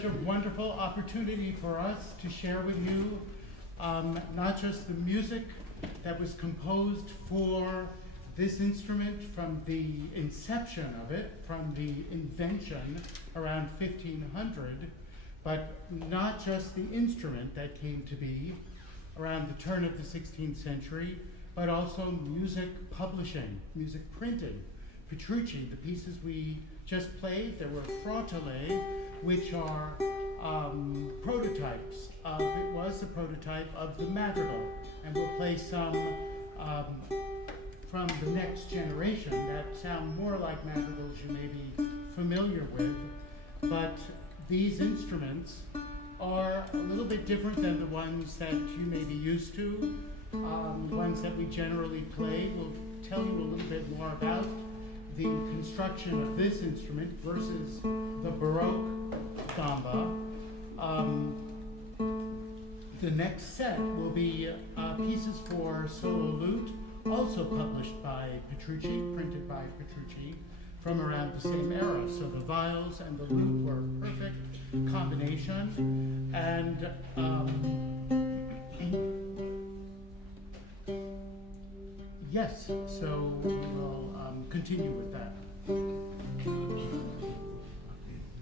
such a wonderful opportunity for us to share with you not just the music that was composed for this instrument from the inception of it, from the invention around 1500, but not just the instrument that came to be around the turn of the 16th century, but also music publishing, music printing. Petrucci, the pieces we just played, there were frottole, which are prototypes of, it was a prototype of the madrigal. And we'll play some from the next generation that sound more like madrigals you may be familiar with. But these instruments are a little bit different than the ones that you may be used to. The ones that we generally play. We'll tell you a little bit more about the construction of this instrument versus the Baroque gamba. The next set will be pieces for solo lute, also published by Petrucci, printed by Petrucci, from around the same era. So the viols and the lute were a perfect combination. And yes, so we'll continue with that.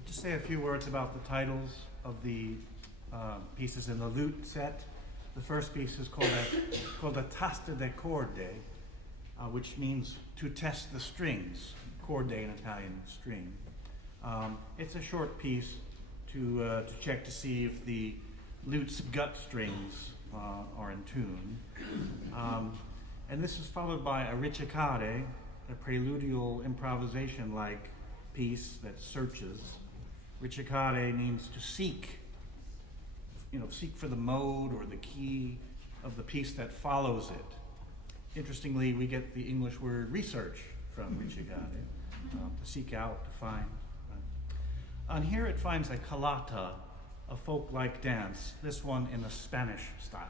Just say a few words about the titles of the pieces in the lute set. The first piece is called a tasta de corde, which means to test the strings. Corde in Italian, string. It's a short piece to check to see if the lute's gut strings are in tune. And this is followed by a ricercare, a preludial improvisation-like piece that searches. Ricercare means to seek, seek for the mode or the key of the piece that follows it. Interestingly, we get the English word research from ricercare, to seek out, to find. Right? And here it finds a calata, a folk-like dance, this one in the Spanish style.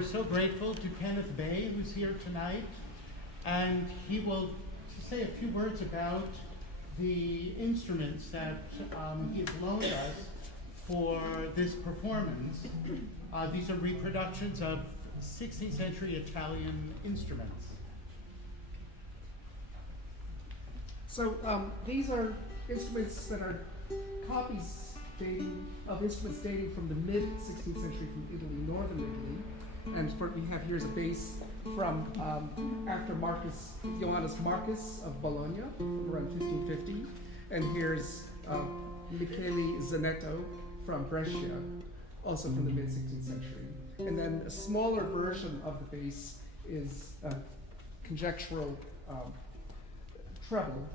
we're so grateful to Kenneth Bay, who's here tonight, and he will say a few words about the instruments that he's loaned us for this performance. These are reproductions of 16th century Italian instruments. So these are instruments that are copies of instruments dating from the mid-16th century from Italy, northern Italy. And what we have here is a bass from after Johannes Marcus of Bologna, around 1550. And here's Michele Zanetto from Brescia, also from the mid-16th century. And then a smaller version of the bass is a conjectural treble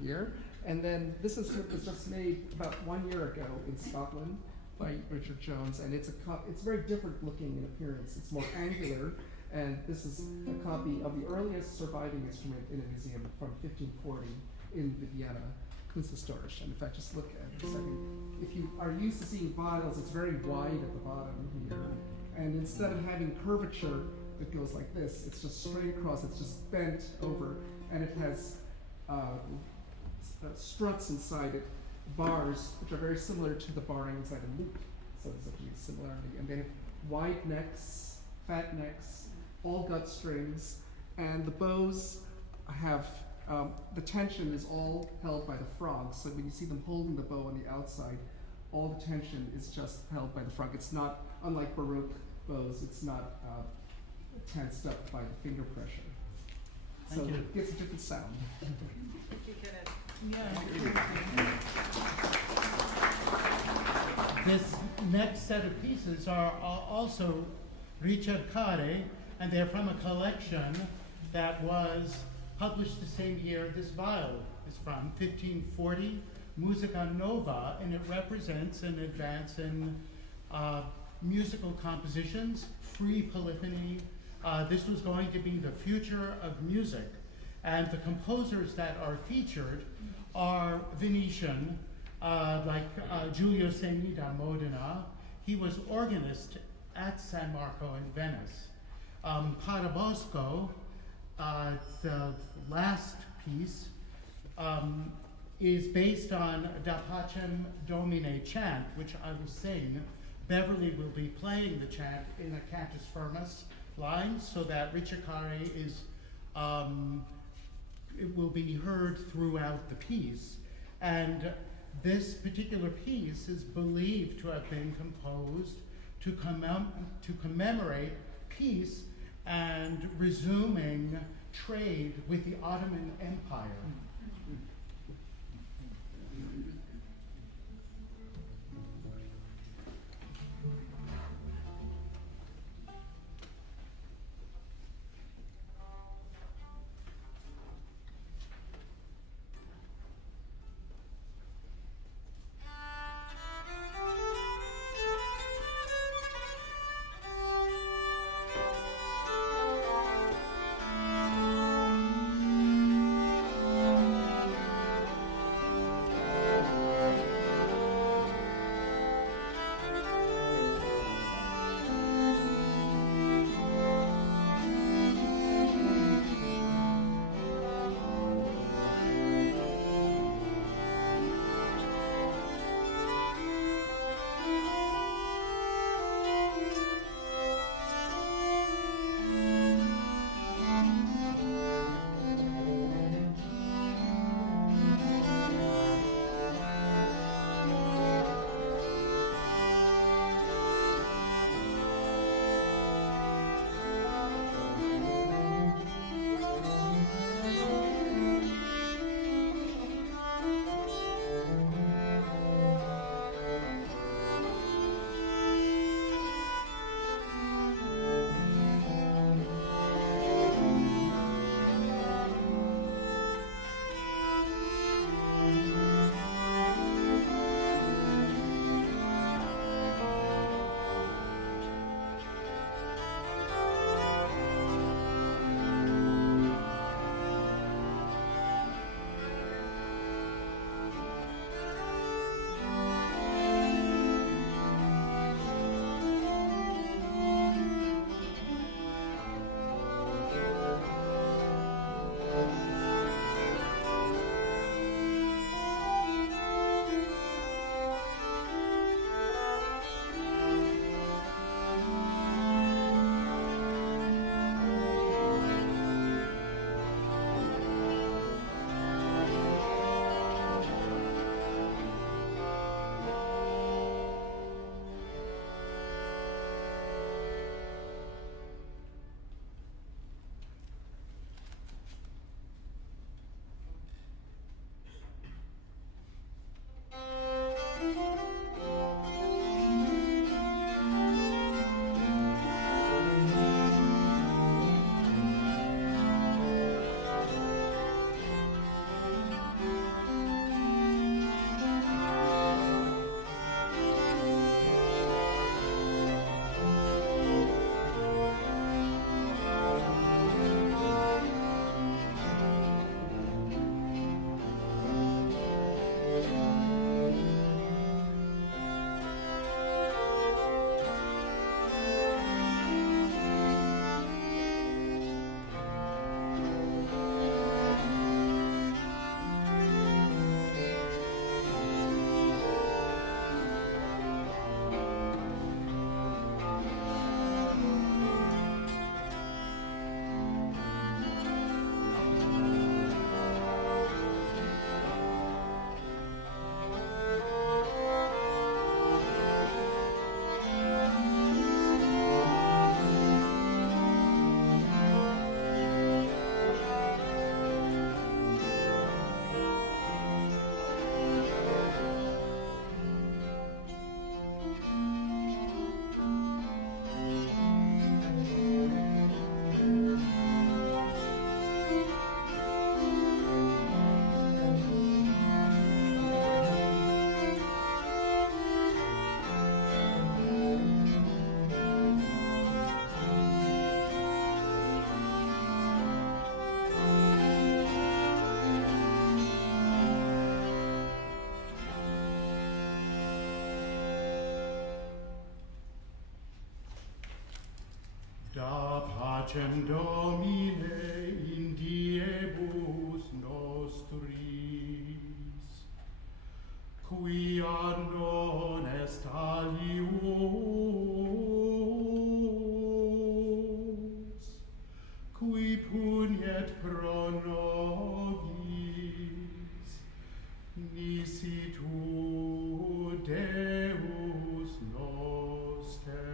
here. And then this was just made about 1 year ago in Scotland by Richard Jones, and it's very different looking in appearance. It's more angular, and this is a copy of the earliest surviving instrument in a museum from 1540 in the Vienna Kunsthistorisch. And in fact, just look at it a second. If you are used to seeing viols, it's very wide at the bottom here, and instead of having curvature that goes like this, it's just straight across. It's just bent over, and it has struts inside it, bars, which are very similar to the barring inside a lute. So there's a huge similarity. And they have wide necks, fat necks, all gut strings, and the bows have, the tension is all held by the frog. So when you see them holding the bow on the outside, all the tension is just held by the frog. It's not, unlike Baroque bows, it's not tensed up by the finger pressure. So it gets a different sound. Thank you, Kenneth. This next set of pieces are also ricercare, and they're from a collection that was published the same year this viol is from, 1540, Musica Nova, and it represents an advance in musical compositions, free polyphony. This was going to be the future of music. And the composers that are featured are Venetian, like Giulio Segni da Modena. He was organist at San Marco in Venice. Parabosco, the last piece, is based on Da Pacem Domine chant, which I will sing. Beverly will be playing the chant in a cantus firmus line, so that ricercare is it will be heard throughout the piece. And this particular piece is believed to have been composed to commemorate peace and resuming trade with the Ottoman Empire. Da pacem Domine in diebus nostris, quia non est alius, qui puniet pro nobis, nisi tu Deus noster.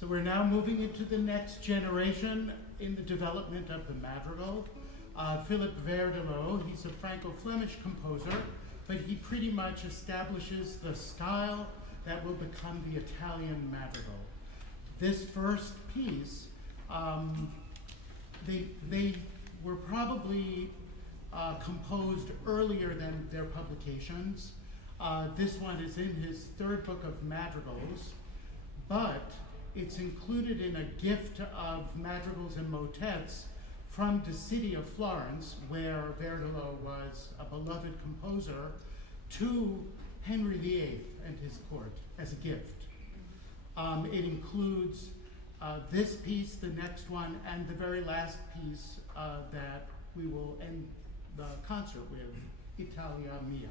So we're now moving into the next generation in the development of the madrigal. Philip Verdelot, he's a Franco-Flemish composer, but he pretty much establishes the style that will become the Italian madrigal. This first piece, they were probably composed earlier than their publications. This one is in his third book of madrigals, but it's included in a gift of madrigals and motets from the city of Florence, where Verdelot was a beloved composer, to Henry VIII and his court as a gift. It includes this piece, the next one, and the very last piece that we will end the concert with, Italia Mia.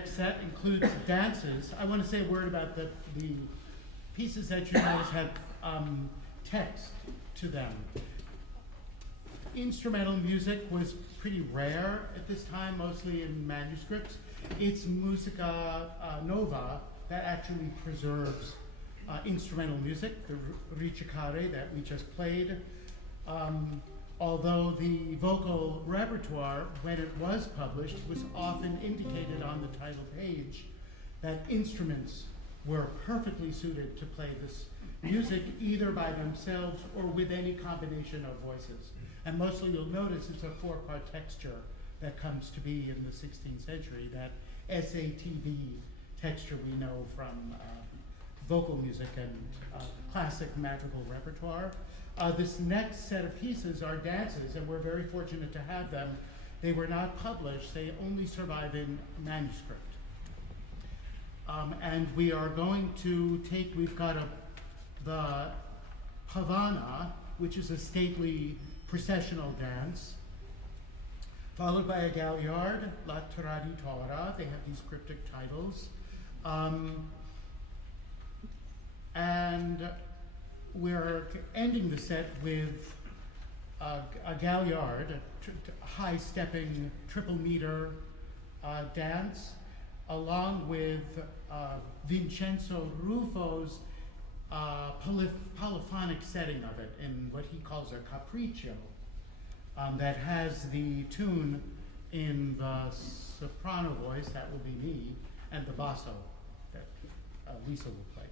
next set includes dances. I want to say a word about the pieces that you notice have text to them. Instrumental music was pretty rare at this time, mostly in manuscripts. It's musica nova that actually preserves instrumental music, the ricicare that we just played. Although the vocal repertoire, when it was published, was often indicated on the title page that instruments were perfectly suited to play this music, either by themselves or with any combination of voices. And mostly you'll notice it's a four-part texture that comes to be in the 16th century, that SATB texture we know from vocal music and classic madrigal repertoire. This next set of pieces are dances, and we're very fortunate to have them. They were not published, they only survive in manuscript. And we are going to take, we've got the Pavana, which is a stately processional dance, followed by a galliard, La Traditora. They have these cryptic titles. And we're ending the set with a galliard, a high-stepping triple meter dance, along with Vincenzo Rufo's polyphonic setting of it in what he calls a capriccio, that has the tune in the soprano voice, that will be me, and the basso that Lisa will play.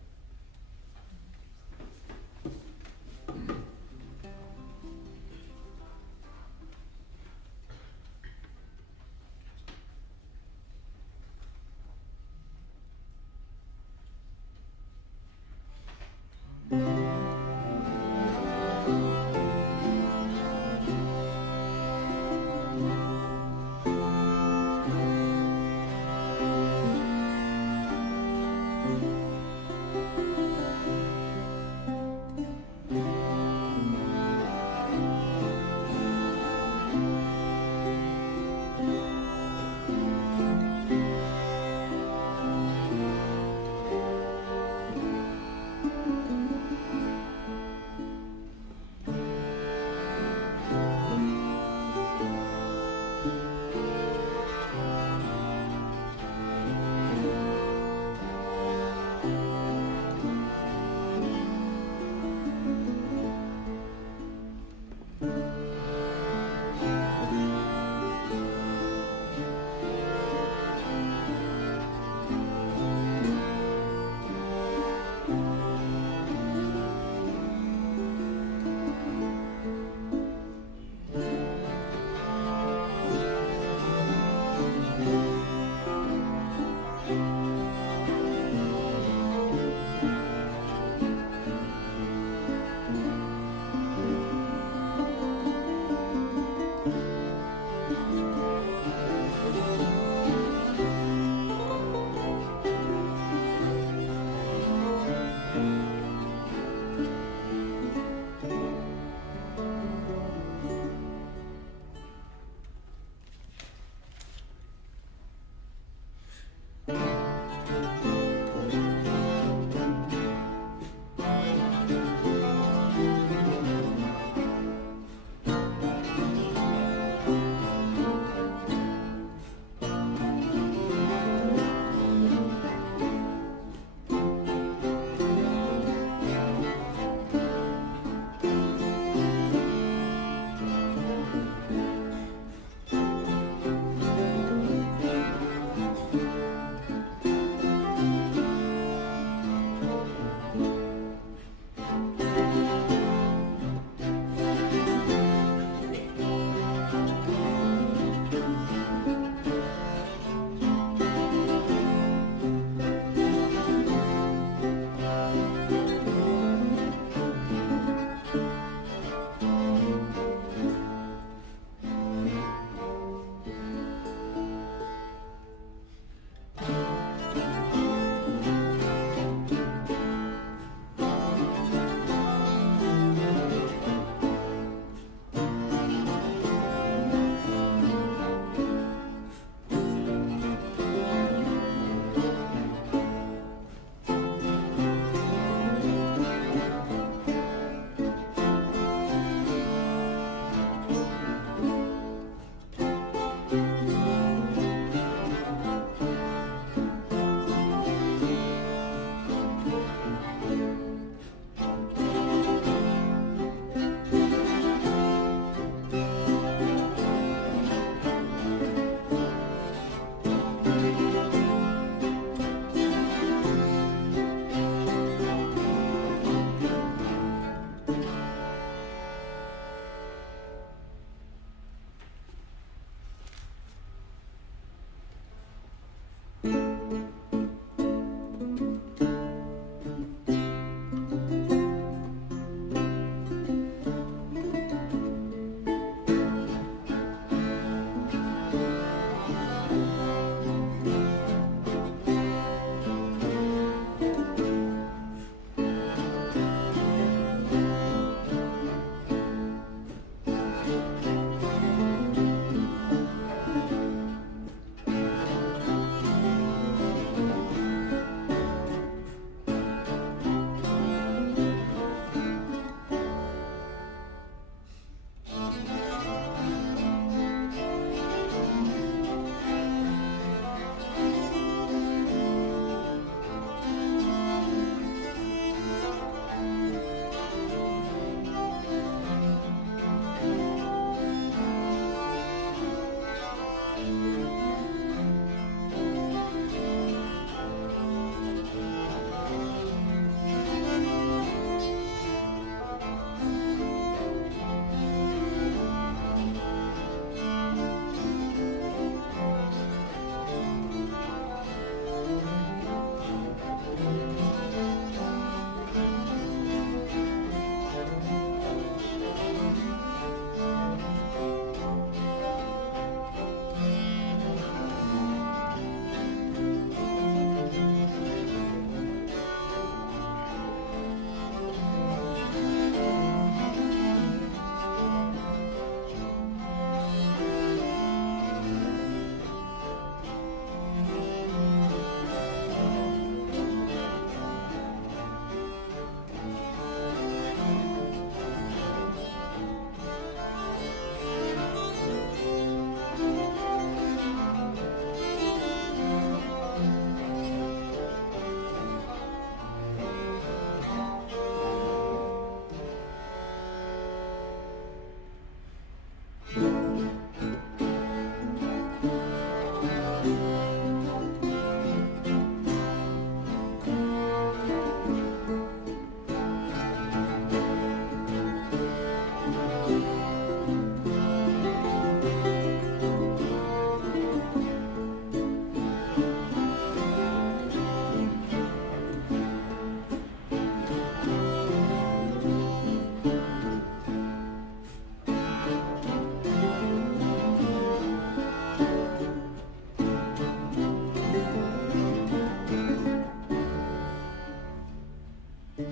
Just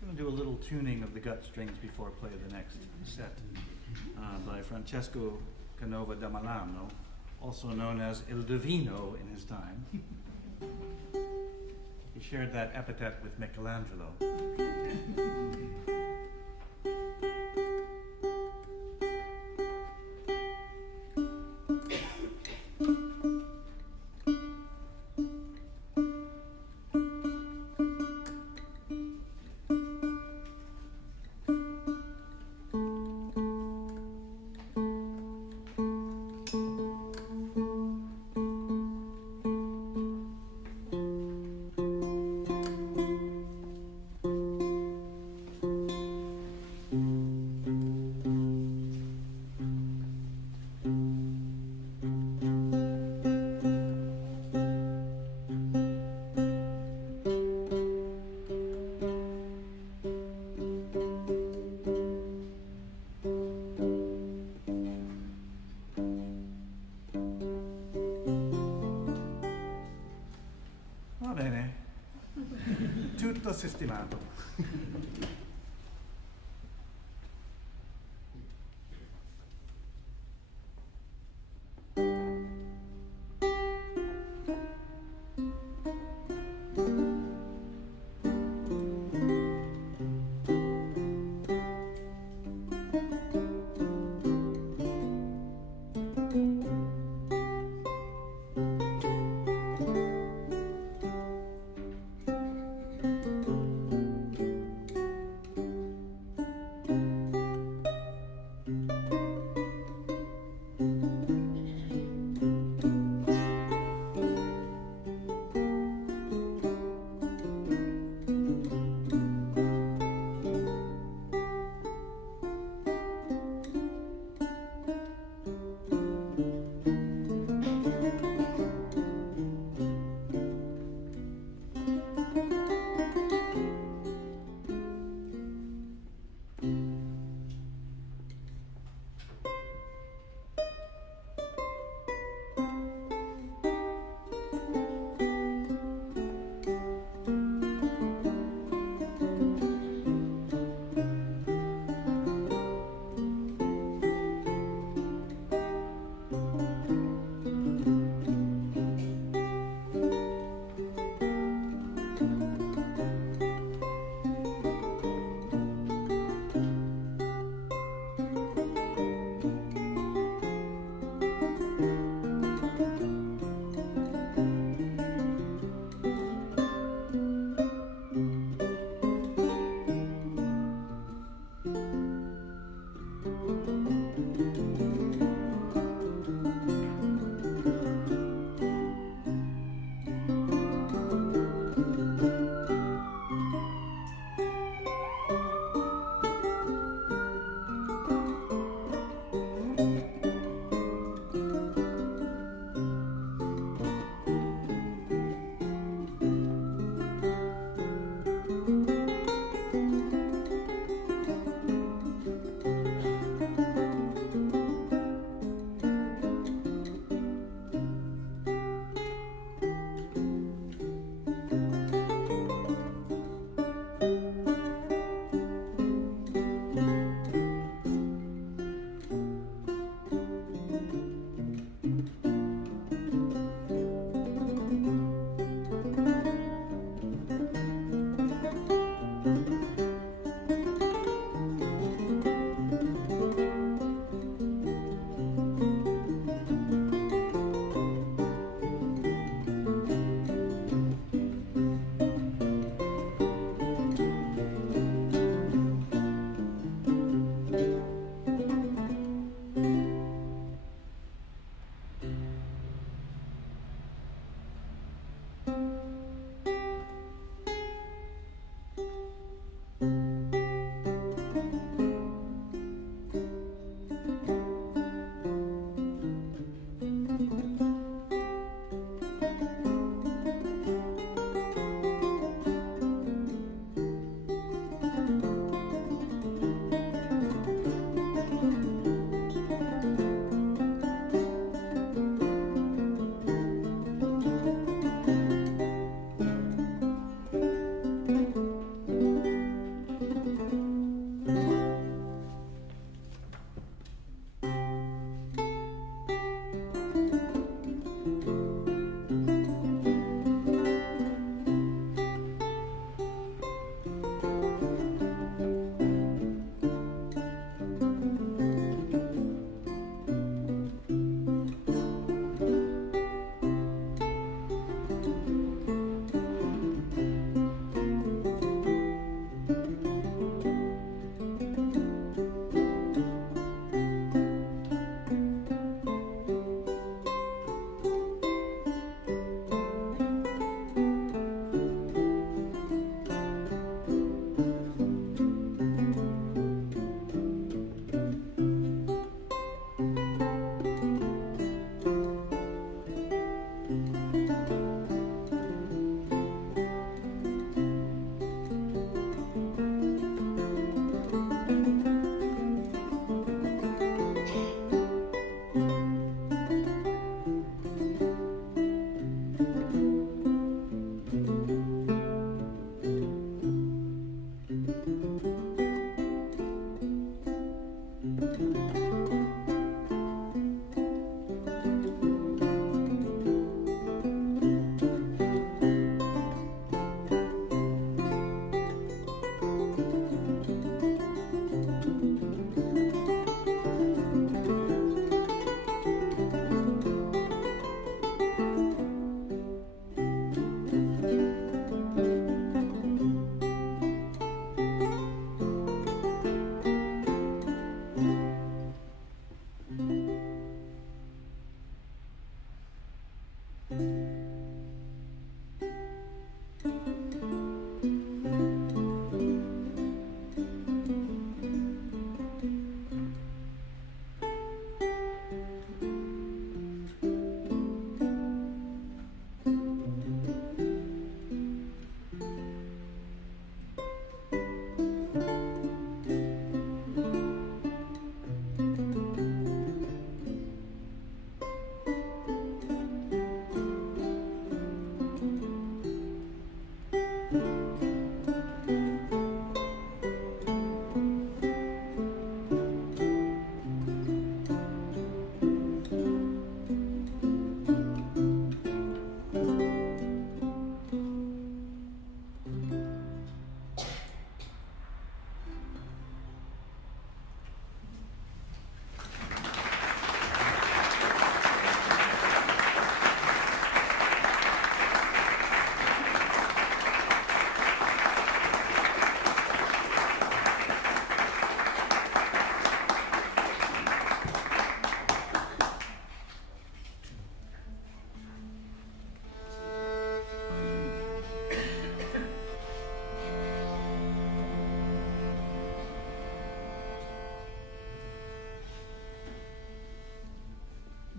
going to do a little tuning of the gut strings before I play the next set by Francesco Canova da Milano, also known as Il Divino in his time. He shared that epithet with Michelangelo. Va bene, tutto sistemato.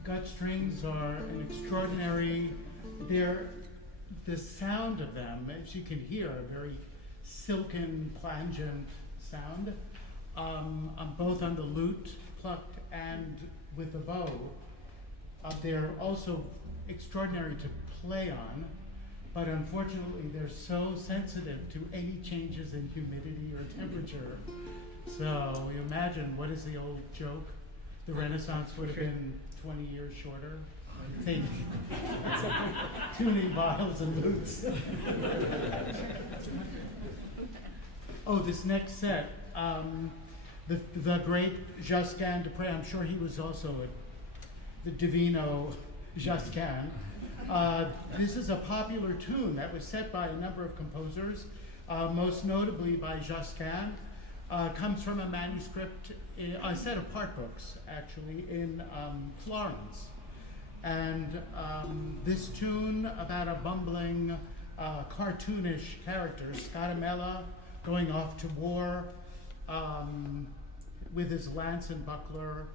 gut strings are an extraordinary, the sound of them, as you can hear, a very silken, plangent sound, both on the lute, plucked, and with the bow. They're also extraordinary to play on, but unfortunately they're so sensitive to any changes in humidity or temperature. So you imagine, what is the old joke? The Renaissance would have been 20 years shorter. Think tuning viols and lutes. Oh, this next set, the great Josquin Desprez, I'm sure he was also the Divino Josquin. This is a popular tune that was set by a number of composers, most notably by Josquin. Comes from a manuscript, a set of part books, actually, in Florence. And this tune about a bumbling, cartoonish character, Scaramella, going off to war with his lance and buckler,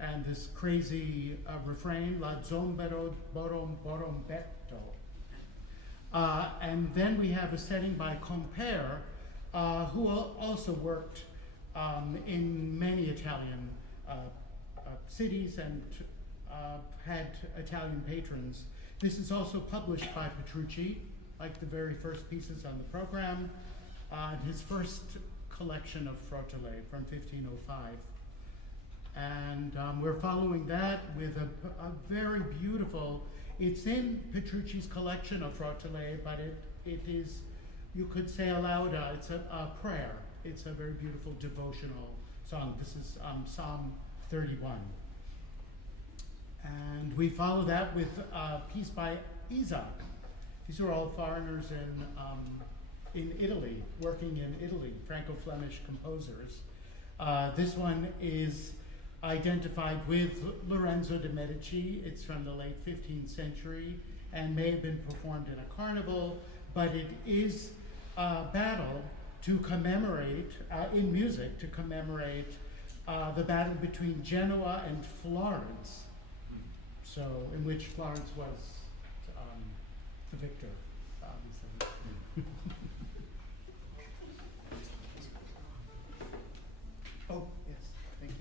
and this crazy refrain, La zombero borom betto. And then we have a setting by Compere, who also worked in many Italian cities and had Italian patrons. This is also published by Petrucci, like the very first pieces on the program, his first collection of frottole from 1505. And we're following that with a very beautiful, it's in Petrucci's collection of frottole, but it is, you could say aloud, it's a prayer. It's a very beautiful devotional song. This is Psalm 31. And we follow that with a piece by Isaac. These are all foreigners in Italy, working in Italy, Franco-Flemish composers. This one is identified with Lorenzo de' Medici. It's from the late 15th century and may have been performed in a carnival, but it is a battle to commemorate, in music, to commemorate the battle between Genoa and Florence. So, in which Florence was the victor, obviously. Oh, yes, thank you.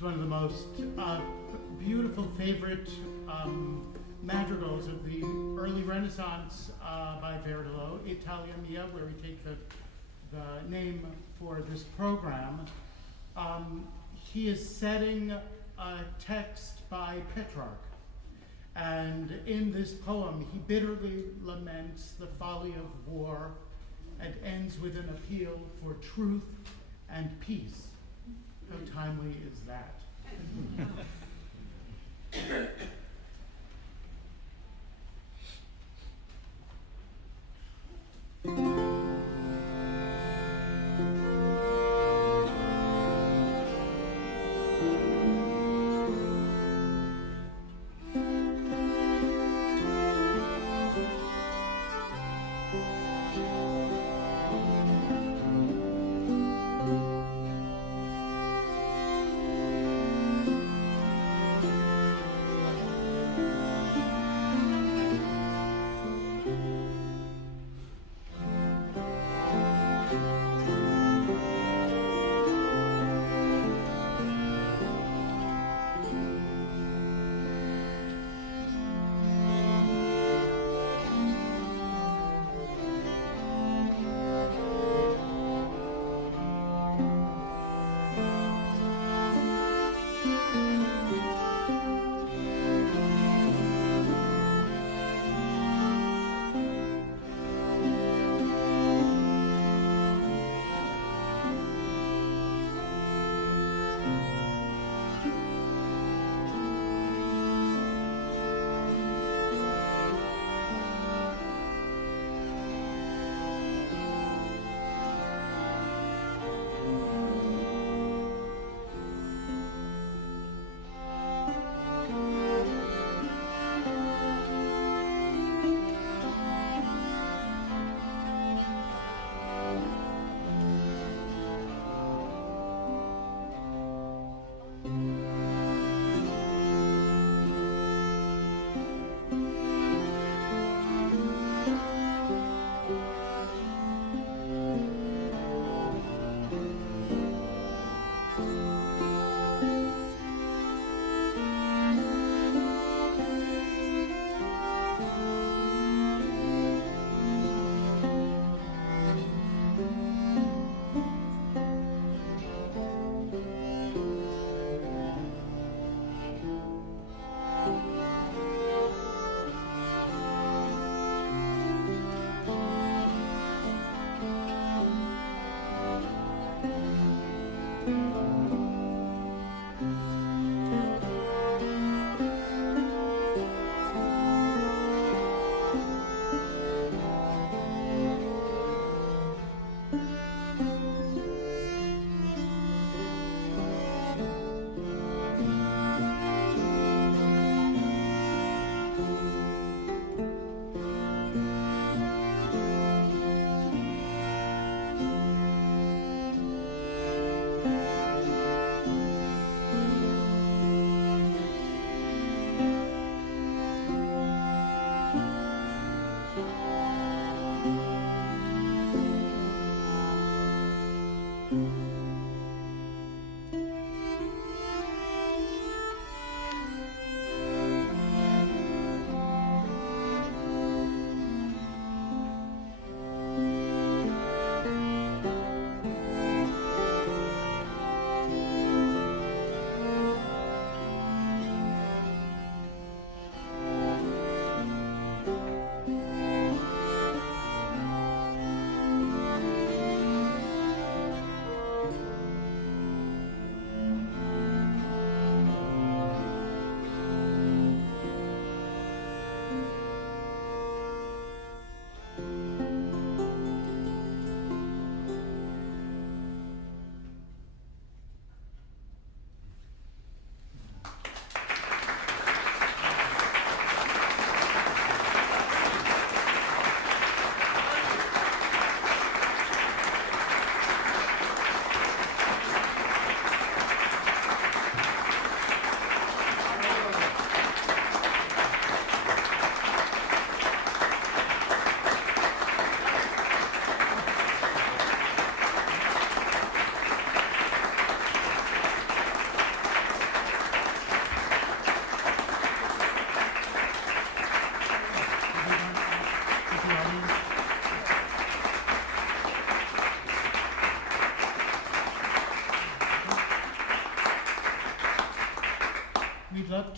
is one of the most beautiful favorite madrigals of the early Renaissance by Verdolo, Italia Mia, where we take the name for this program. He is setting a text by Petrarch. And in this poem, he bitterly laments the folly of war and ends with an appeal for truth and peace. How timely is that?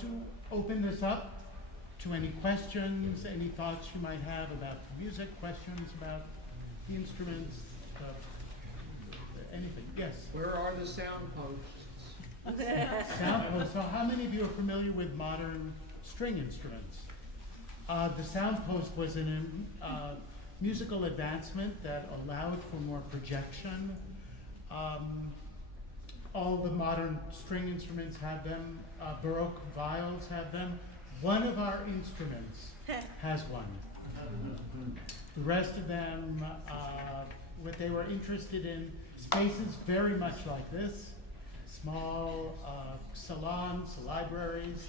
to open this up to any questions, any thoughts you might have about the music, questions about the instruments, anything. Yes? Where are the sound posts? Sound post. So how many of you are familiar with modern string instruments? The sound post was an musical advancement that allowed for more projection. All the modern string instruments have them. Baroque viols have them. One of our instruments has one. The rest of them, what they were interested in, spaces very much like this, small salons, libraries,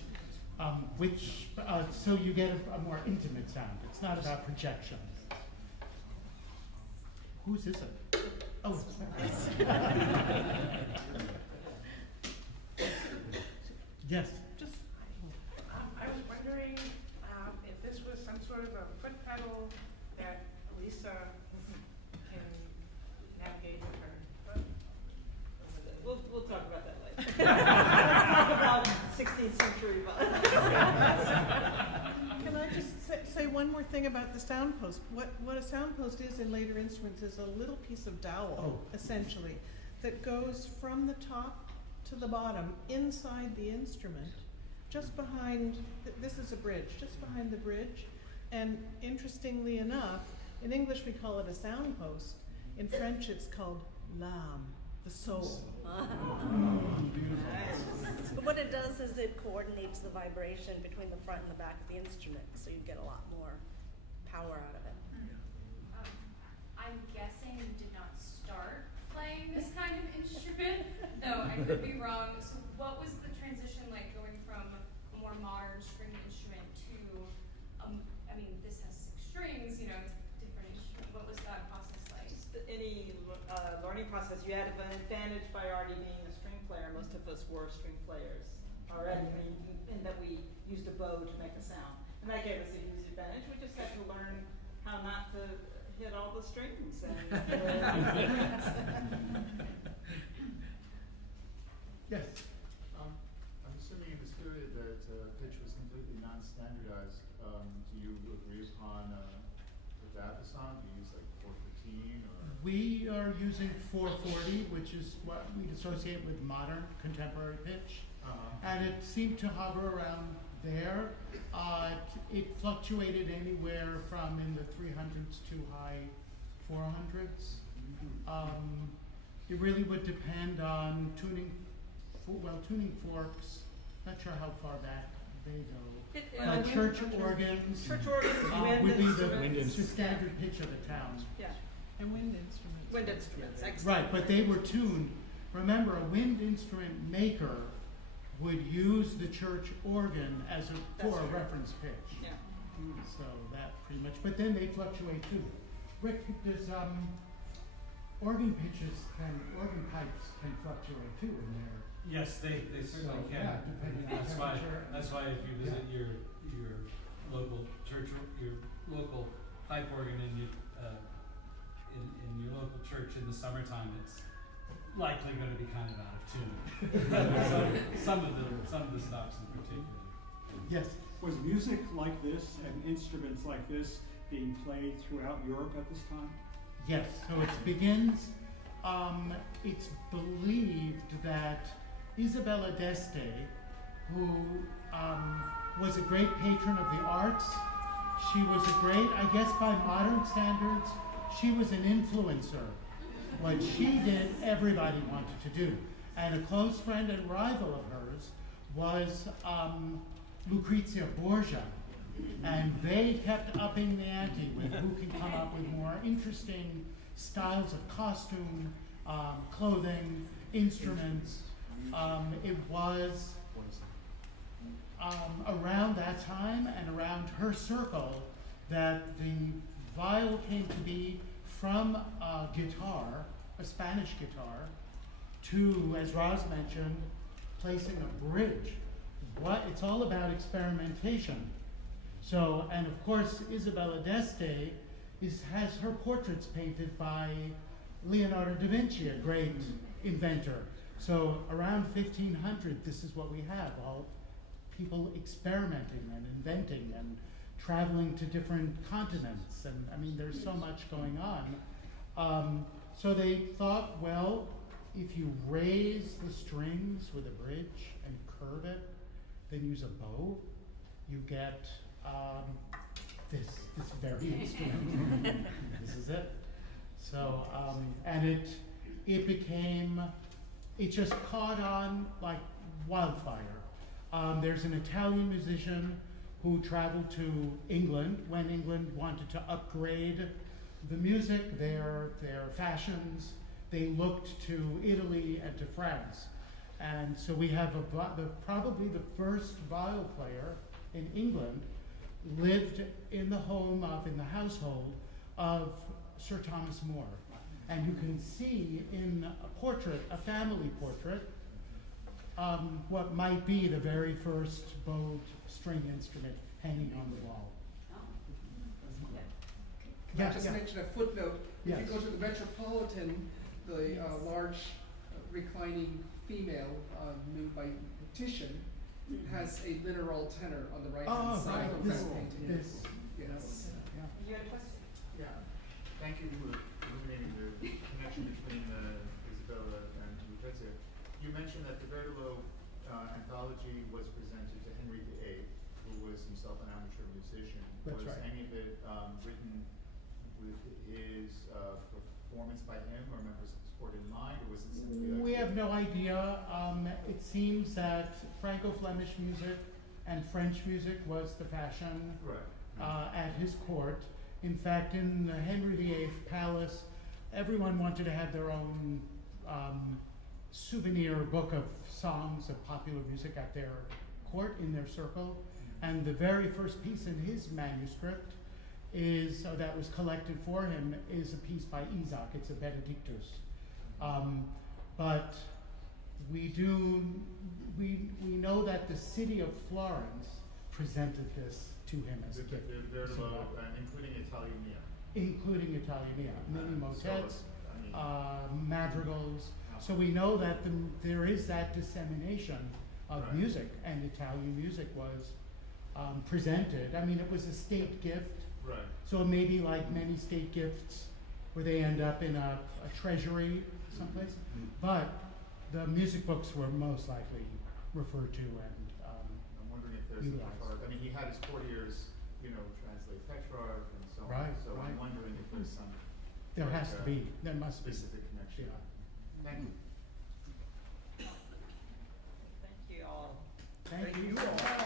so you get a more intimate sound. It's not about projection. Whose is it? Oh, yes. Just, I was wondering if this was some sort of a foot pedal that Lisa can navigate with her foot. We'll talk about that later. Let's talk about 16th century Can I just say one more thing about the sound post? What a sound post is in later instruments is a little piece of dowel, essentially, that goes from the top to the bottom inside the instrument, just behind, this is a bridge, just behind the bridge. And interestingly enough, in English we call it a sound post. In French it's called l'âme, the soul. So what it does is it coordinates the vibration between the front and the back of the instrument, so you get a lot more power out of it. I'm guessing you did not start playing this kind of instrument, though I could be wrong. So what was the transition like going from a more modern string instrument to, I mean, this has 6 strings, you know, it's a different instrument. What was that process like? Any learning process, you had an advantage by already being a string player. Most of us were string players already, in that we used a bow to make a sound. And that gave us a huge advantage. We just had to learn how not to hit all the strings. And, Yes. I'm assuming in this period that pitch was completely non-standardized. Do you agree upon that the song? Do you use like 415 or? We are using 440, which is what we associate with modern contemporary pitch. And it seemed to hover around there. It fluctuated anywhere from in the 300s to high 400s. It really would depend on tuning forks. Not sure how far back they go. Church organs Church organs, would be the Wind instruments. standard pitch of the town. yeah, And wind instruments. wind instruments. Excellent. Right, but they were tuned. Remember, a wind instrument maker would use the church organ as for That's a true. reference pitch. Yeah. So that pretty much, but then they fluctuate too. Rick, does organ pipes can fluctuate too in there. Yes, they certainly So, can. yeah, depending on temperature. That's why if you visit your local church, your local pipe organ in your local church in the summertime, it's likely going to be kind of out of tune. some of the stops in particular. Yes. Was music like this and instruments like this being played throughout Europe at this time? Yes, so it begins, it's believed that Isabella d'Este, who was a great patron of the arts, she was a great, I guess by modern standards, she was an influencer. What she did, everybody wanted to do. And a close friend and rival of hers was Lucrezia Borgia. And they kept upping the ante with who can come up with more interesting styles of costume, clothing, instruments. It was around that time and around her circle that the viol came to be from a guitar, a Spanish guitar, to, as Roz mentioned, placing a bridge. It's all about experimentation. So, and of course, Isabella d'Este has her portraits painted by Leonardo da Vinci, a great inventor. So around 1500, this is what we have, all people experimenting and inventing and traveling to different continents. And I mean, there's so much going on. So they thought, well, if you raise the strings with a bridge and curve it, then use a bow, you get this very instrument. This is it. So, and it just caught on like wildfire. There's an Italian musician who traveled to England when England wanted to upgrade the music, their fashions. They looked to Italy and to France. And so we have probably the first viol player in England lived in the household of Sir Thomas More. And you can see in a family portrait, what might be the very first bowed string instrument hanging on the wall. Can I just mention a footnote? Yes. If you go to the Metropolitan, the large reclining female nude by Titian has a literal tenor on the right-hand side of that painting. This. Yes. Yeah. You had a question? Yeah, thank you for illuminating the connection between Isabella and Lucrezia. You mentioned that the Verdelho anthology was presented to Henry VIII, who was himself an amateur musician. That's was right. any of it written with his performance by him or members of his court in mind, or was it simply We have no idea. It seems that Franco-Flemish music and French music was the fashion at his court. In fact, in the Henry VIII palace, everyone wanted to have their own souvenir book of songs of popular music at their court, in their circle. And the very first piece in his manuscript that was collected for him is a piece by Isaac. It's a Benedictus. But we know that the city of Florence presented this to him as a gift. The Verdelho, including Italia Mia. Including Italia Mia, many motets, So, madrigals. So we know that there is that dissemination of Right. music, and Italian music was presented. I mean, it was a state gift. right. So it may be like many state gifts where they end up in a treasury someplace. But the music books were most likely referred to and I'm wondering if there's utilized. I mean, he had his courtiers, translate Petrarch and so on. Right, So right. I'm wondering if there's some there like, has to be, there must be. specific connection. Yeah. Thank you. Thank you all. Thank you all.